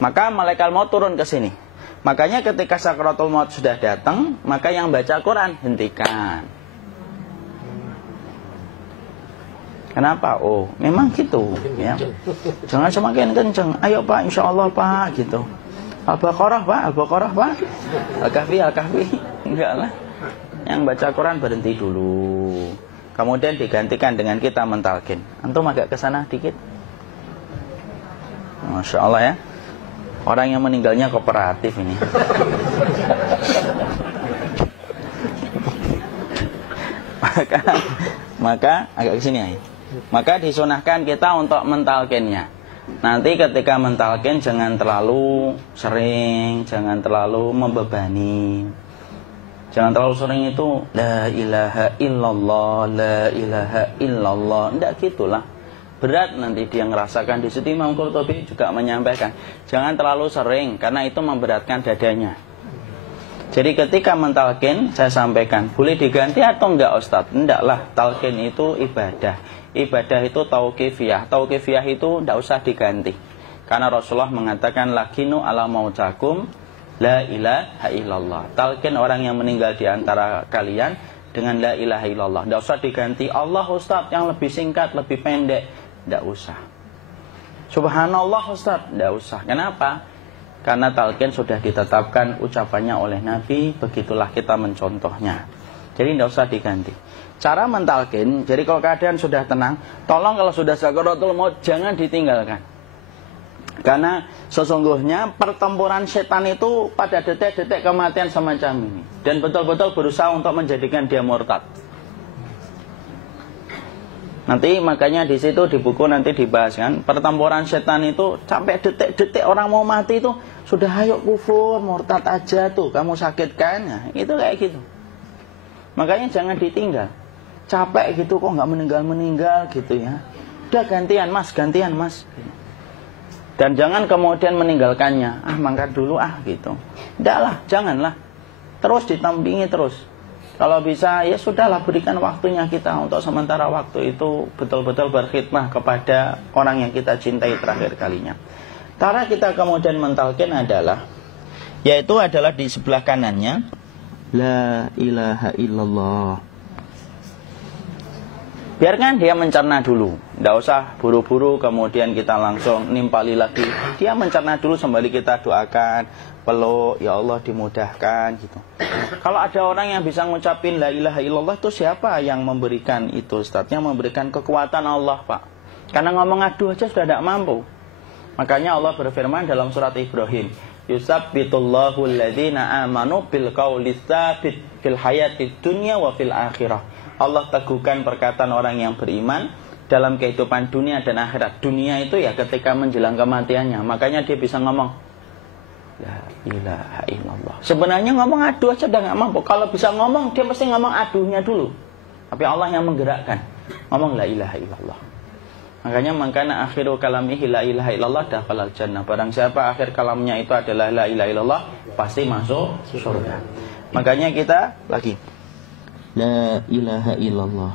Maka malaikat maut turun ke sini. Makanya ketika sakaratul maut sudah datang, maka yang baca Quran hentikan. Kenapa? Oh, memang gitu ya. Jangan semakin kenceng. Ayo Pak, insya Allah Pak, gitu. Al-Baqarah Pak, Al-Baqarah Pak. Al-Kahfi, Al-Kahfi. Enggak lah. Yang baca Quran berhenti dulu. Kemudian digantikan dengan kita mentalkin. Antum agak ke sana dikit. Masya Allah ya. Orang yang meninggalnya kooperatif ini. maka agak kesini ya. Maka disunahkan kita untuk mentalkinnya. Nanti ketika mentalkin jangan terlalu sering, jangan terlalu membebani. Jangan terlalu sering itu la ilaha illallah, la ilaha illallah. Tidak gitulah. Berat nanti dia ngerasakan. Di situ Imam Qurtubi juga menyampaikan, jangan terlalu sering karena itu memberatkan dadanya. Jadi ketika mentalkin, saya sampaikan, boleh diganti atau enggak Ustaz? Enggaklah, talkin itu ibadah. Ibadah itu tauqifiyah. Tauqifiyah itu enggak usah diganti. Karena Rasulullah mengatakan, lakinu ala mautakum la ilaha illallah. Talkin orang yang meninggal di antara kalian dengan la ilaha illallah. Enggak usah diganti Allah Ustaz yang lebih singkat, lebih pendek. Tidak usah. Subhanallah Ustaz, tidak usah. Kenapa? Karena talqin sudah ditetapkan ucapannya oleh Nabi, begitulah kita mencontohnya. Jadi tidak usah diganti. Cara mentalqin, jadi kalau keadaan sudah tenang, tolong kalau sudah sakaratul maut jangan ditinggalkan. Karena sesungguhnya pertempuran setan itu pada detik-detik kematian semacam ini. Dan betul-betul berusaha untuk menjadikan dia murtad. Nanti makanya di situ di buku nanti dibahas kan, pertempuran setan itu sampai detik-detik orang mau mati itu sudah ayo kufur, murtad aja tuh, kamu sakit kan? Nah, itu kayak gitu. Makanya jangan ditinggal. Capek gitu kok nggak meninggal gitu ya. Udah gantian mas. Dan jangan kemudian meninggalkannya. Mangkat dulu gitu. Ndaklah, janganlah. Terus ditampingi terus. Kalau bisa ya sudahlah, berikan waktunya kita untuk sementara waktu itu betul-betul berkhidmah kepada orang yang kita cintai terakhir kalinya. Cara kita kemudian mentalkin adalah, yaitu adalah di sebelah kanannya la ilaha illallah. Biarkan dia mencerna dulu, tidak usah buru-buru kemudian kita langsung nimpali lagi. Dia mencerna dulu sembari kita doakan, peluk, ya Allah dimudahkan gitu. Kalau ada orang yang bisa ngucapin la ilaha illallah, itu siapa yang memberikan itu Ustaz? Yang memberikan kekuatan Allah Pak. Karena ngomong aduh aja sudah tidak mampu. Makanya Allah berfirman dalam surat Ibrahim, yusabbitullahu alladhina amanu bil qawli tsabit fil hayatid dunya wa fil akhirah. Allah teguhkan perkataan orang yang beriman dalam kehidupan dunia dan akhirat. Dunia itu ya ketika menjelang kematiannya. Makanya dia bisa ngomong la ilaha illallah. Sebenarnya ngomong aduh aja udah gak mampu. Kalau bisa ngomong, dia mesti ngomong aduhnya dulu. Tapi Allah yang menggerakkan. Ngomong la ilaha illallah. Makanya makana akhiru kalamihi la ilaha illallah dakhalal jannah. Barang siapa akhir kalamnya itu adalah la ilaha illallah, pasti masuk surga. Makanya kita lagi la ilaha illallah.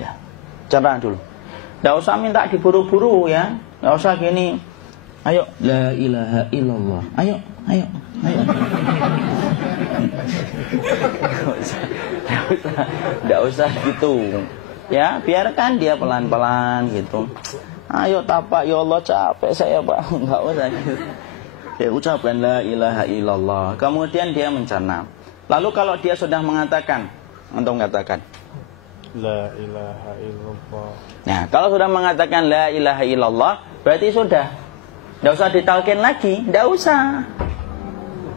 Dah. Cara dulu. Enggak usah minta diburu-buru ya. Enggak usah gini. Ayo la ilaha illallah. Ayo. Enggak usah gitu. Ya, biarkan dia pelan-pelan gitu. Ayo tapak, ya Allah capek saya Pak. Enggak usah gitu. Dia ucapkan la ilaha illallah. Kemudian dia mencerna. Lalu kalau dia sudah mengatakan, untuk mengatakan la ilaha illallah. Nah, kalau sudah mengatakan la ilaha illallah, berarti sudah. Tidak usah ditalkin lagi, tidak usah.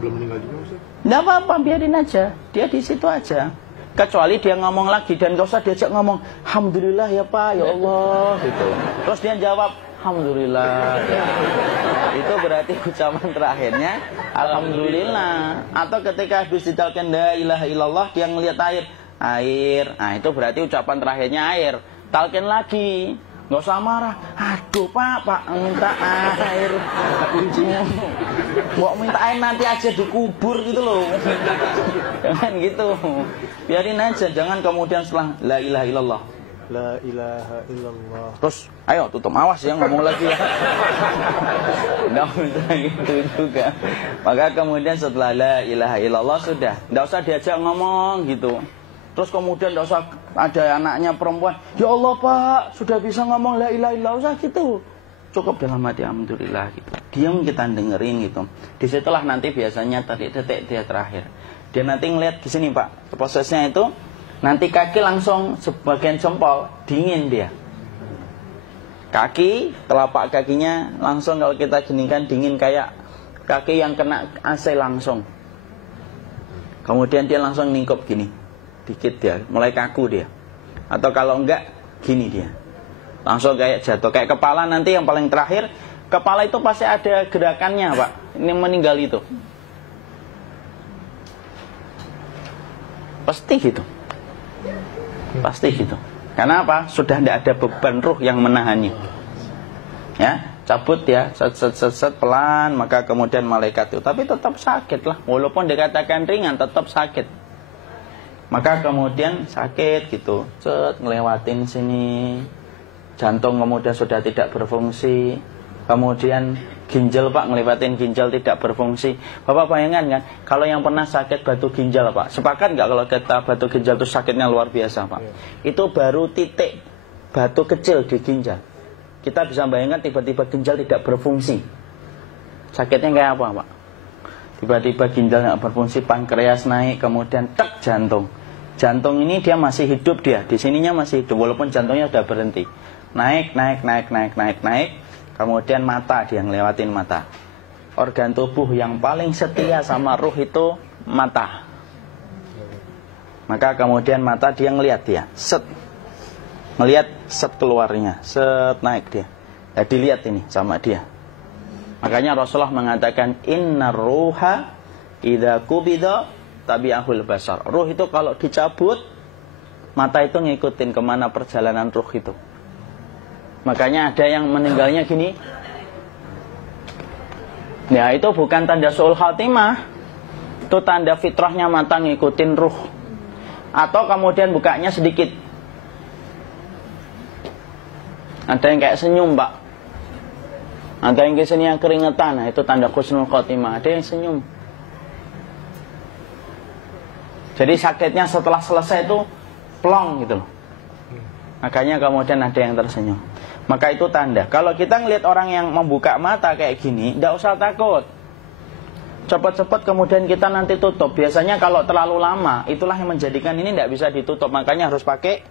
Belum meninggal juga Ustaz? Tidak apa-apa, biarin aja. Dia di situ aja. Kecuali dia ngomong lagi dan gak usah diajak ngomong alhamdulillah ya Pak, ya Allah gitu. Terus dia jawab alhamdulillah. Itu berarti ucapan terakhirnya alhamdulillah. Atau ketika habis ditalkin la ilaha illallah, dia ngelihat air. Nah, itu berarti ucapan terakhirnya air. Talkin lagi. Nggak usah marah. Aduh Pak minta air. Mau minta air nanti aja dikubur gitu loh. Jangan gitu. Biarin aja. Jangan kemudian setelah la ilaha illallah La ilaha illallah. Terus, ayo tutup, awas ya ngomong lagi ya. Nggak usah gitu juga. Maka kemudian setelah la ilaha illallah sudah, nggak usah diajak ngomong gitu. Terus kemudian nggak usah ada anaknya perempuan, ya Allah Pak, sudah bisa ngomong la ilaha illallah, usah gitu. Cukup dalam hati alhamdulillah gitu. Diam, kita dengerin gitu. Disitulah nanti biasanya detik dia terakhir. Dia nanti ngeliat di sini Pak, prosesnya itu nanti kaki langsung sebagian jempol dingin dia. Kaki, telapak kakinya langsung kalau kita geningkan dingin kayak kaki yang kena AC langsung. Kemudian dia langsung ningkup gini, dikit dia, mulai kaku dia. Atau kalau enggak, gini dia. Langsung kayak jatuh, kayak kepala nanti yang paling terakhir, kepala itu pasti ada gerakannya Pak. Ini meninggal itu. Pasti gitu. Pasti gitu. Karena apa? Sudah tidak ada beban ruh yang menahannya. Ya, cabut ya, set pelan, maka kemudian malaikat itu. Tapi tetap sakit lah. Walaupun dikatakan ringan, tetap sakit. Maka kemudian sakit gitu. Set ngelewatin sini. Jantung kemudian sudah tidak berfungsi. Kemudian ginjal Pak, ngelewatin ginjal tidak berfungsi. Bapak bayangkan kan, kalau yang pernah sakit batu ginjal Pak, sepakat nggak kalau kita batu ginjal itu sakitnya luar biasa Pak? Itu baru titik batu kecil di ginjal. Kita bisa bayangkan tiba-tiba ginjal tidak berfungsi. Sakitnya kayak apa Pak? Tiba-tiba ginjal nggak berfungsi, pankreas naik, kemudian tek jantung. Jantung ini dia masih hidup dia, di sininya masih hidup walaupun jantungnya sudah berhenti. Naik. Kemudian mata, dia ngelewatin mata. Organ tubuh yang paling setia sama ruh itu mata. Maka kemudian mata dia ngelihat dia, set. Ngelihat set keluarnya, set naik dia. Ya dilihat ini sama dia. Makanya Rasulullah mengatakan innar ruha idza qubida tabi'ahul basar. Ruh itu kalau dicabut, mata itu ngikutin kemana perjalanan ruh itu. Makanya ada yang meninggalnya gini. Ya itu bukan tanda su'ul khatimah. Itu tanda fitrahnya mata ngikutin ruh. Atau kemudian bukanya sedikit. Ada yang kayak senyum Pak. Ada yang kesini yang keringetan. Nah itu tanda husnul khatimah. Ada yang senyum. Jadi sakitnya setelah selesai itu plong gitu loh. Makanya kemudian ada yang tersenyum. Maka itu tanda. Kalau kita ngelihat orang yang membuka mata kayak gini, tidak usah takut. Cepat-cepat kemudian kita nanti tutup. Biasanya kalau terlalu lama, itulah yang menjadikan ini tidak bisa ditutup. Makanya harus pakai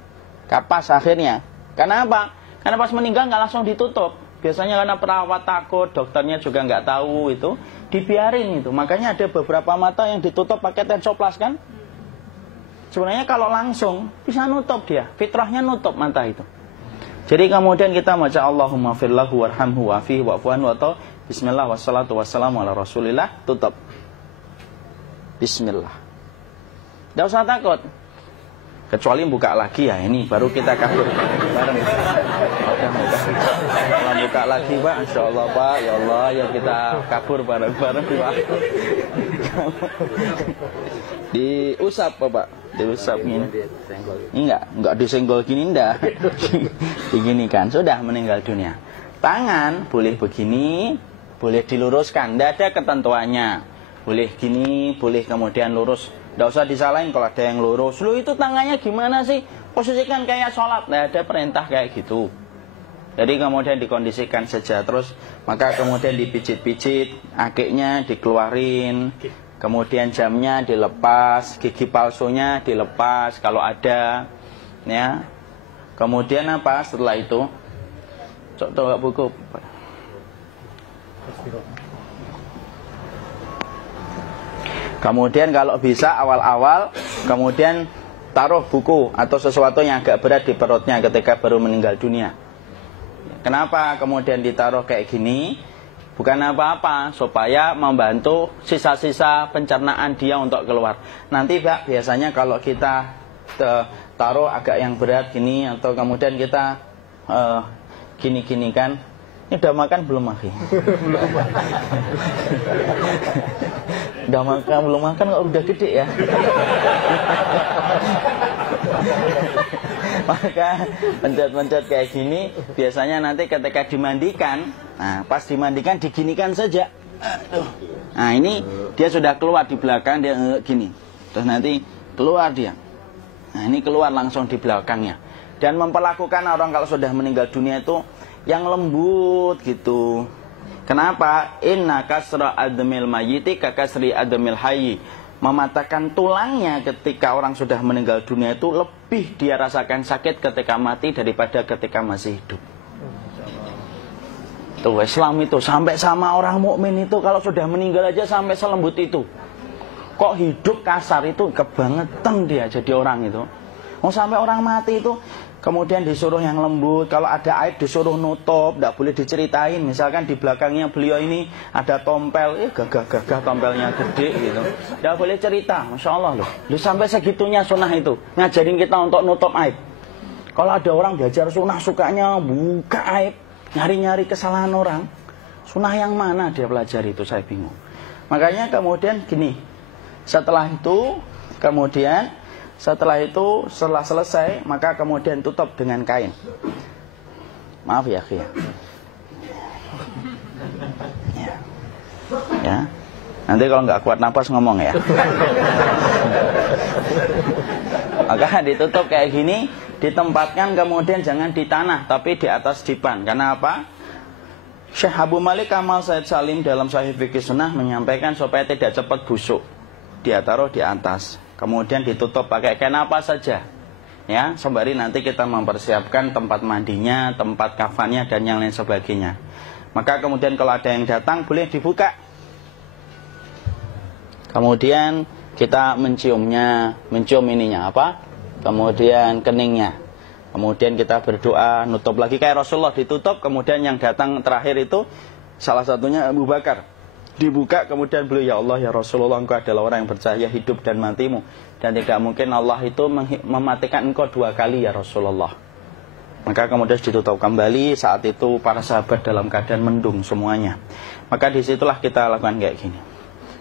kapas akhirnya. Karena apa? Karena pas meninggal nggak langsung ditutup. Biasanya karena perawat takut, dokternya juga nggak tahu itu, dibiarin itu. Makanya ada beberapa mata yang ditutup pakai tensoplas kan? Sebenarnya kalau langsung bisa nutup dia, fitrahnya nutup mata itu. Jadi kemudian kita baca Allahumma firlahu warhamhu wa'afihi wa'fu'anhu atau bismillah wassalatu wassalamu ala rasulillah, tutup. Bismillah. Tidak usah takut. Kecuali buka lagi ya, ini baru kita kabur bareng. Kalau buka lagi Pak, insya Allah Pak, ya Allah ya kita kabur bareng-bareng Pak. Diusap Pak, diusap gini. Enggak disenggol gini enggak. Begini kan, sudah meninggal dunia. Tangan boleh begini, boleh diluruskan, tidak ada ketentuannya. Boleh gini, boleh kemudian lurus. Tidak usah disalahin kalau ada yang lurus. Lu itu tangannya gimana sih? Posisikan kayak sholat. Tidak ada perintah kayak gitu. Jadi kemudian dikondisikan saja. Terus maka kemudian dipijit-pijit, akiknya dikeluarin. Kemudian jamnya dilepas, gigi palsunya dilepas kalau ada. Ya. Kemudian apa setelah itu? Coba buku. Kemudian kalau bisa awal-awal kemudian taruh buku atau sesuatu yang agak berat di perutnya ketika baru meninggal dunia. Kenapa kemudian ditaruh kayak gini? Bukan apa-apa, supaya membantu sisa-sisa pencernaan dia untuk keluar. Nanti Pak, biasanya kalau kita taruh agak yang berat gini atau kemudian kita gini-gini kan, ini udah makan belum Maki? Udah makan belum makan kok udah gede ya? Maka pencet-pencet kayak gini biasanya nanti ketika dimandikan, nah pas dimandikan diginikan saja. Aduh. Nah ini dia sudah keluar di belakang, dia gini. Terus nanti keluar dia. Nah ini keluar langsung di belakangnya. Dan memperlakukan orang kalau sudah meninggal dunia itu yang lembut gitu. Kenapa? Inna kasra admil mayyiti kakasri admil hayyi. Mematahkan tulangnya ketika orang sudah meninggal dunia itu lebih dia rasakan sakit ketika mati daripada ketika masih hidup. Tuh Islam itu sampai sama orang mukmin itu kalau sudah meninggal aja sampai selembut itu. Kok hidup kasar itu kebangetan dia jadi orang itu. Mau sampai orang mati itu kemudian disuruh yang lembut. Kalau ada aib disuruh nutup, tidak boleh diceritain. Misalkan di belakangnya beliau ini ada tompel, gagah-gagah tompelnya gede gitu. Tidak boleh cerita, Masya Allah loh. Sampai segitunya sunnah itu ngajarin kita untuk nutup aib. Kalau ada orang belajar sunnah sukanya buka aib, nyari-nyari kesalahan orang. Sunnah yang mana dia pelajari itu saya bingung. Makanya kemudian gini, setelah selesai maka kemudian tutup dengan kain. Maaf ya, ya. Ya. Nanti kalau nggak kuat napas ngomong ya. Maka ditutup kayak gini, ditempatkan kemudian jangan di tanah tapi di atas dipan. Karena apa? Syekh Abu Malik Kamal Said Salim dalam Sahih Fikih Sunnah menyampaikan supaya tidak cepat busuk. Dia taruh di atas. Kemudian ditutup pakai kain apa saja. Ya, sembari nanti kita mempersiapkan tempat mandinya, tempat kafannya dan yang lain sebagainya. Maka kemudian kalau ada yang datang boleh dibuka. Kemudian kita mencium ininya apa? Kemudian keningnya. Kemudian kita berdoa, nutup lagi kayak Rasulullah ditutup, kemudian yang datang terakhir itu salah satunya Abu Bakar. Dibuka kemudian beliau, ya Allah ya Rasulullah, engkau adalah orang yang percaya hidup dan matimu, dan tidak mungkin Allah itu mematikan engkau 2 kali ya Rasulullah. Maka kemudian ditutup kembali. Saat itu para sahabat dalam keadaan mendung semuanya. Maka disitulah kita lakukan kayak gini.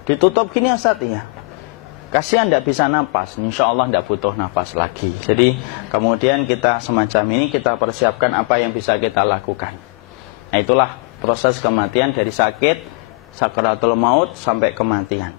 Ditutup gini ya saat ya. Kasihan tidak bisa napas, insya Allah tidak butuh napas lagi. Jadi kemudian kita semacam ini kita persiapkan apa yang bisa kita lakukan. Nah itulah proses kematian dari sakit, sakaratul maut sampai kematian.